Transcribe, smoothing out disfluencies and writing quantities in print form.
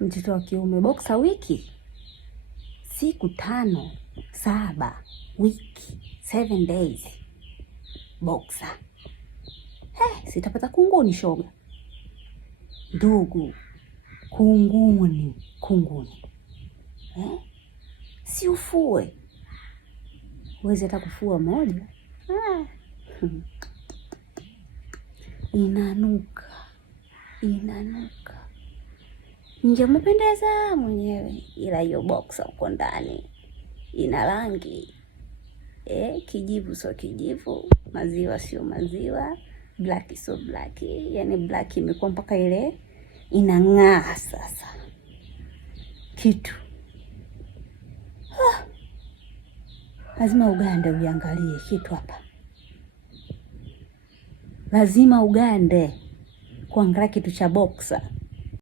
Mtoto wa kiume boxer wiki, siku 5, 7, wiki 7 days boxer. Sitapata kunguni shoga. Ndugu, kunguni. Si ufue. Uwezi hata kufua moja. Inanuka. Ningempendeza mwenyewe, ila hiyo boxer uko ndani ina rangi kijivu sio kijivu, maziwa sio maziwa, black sio black. Yani black imekuwa mpaka ile inang'aa sasa kitu. Lazima ugande uangalie kitu hapa. Lazima ugande kuangalia kitu cha boxer.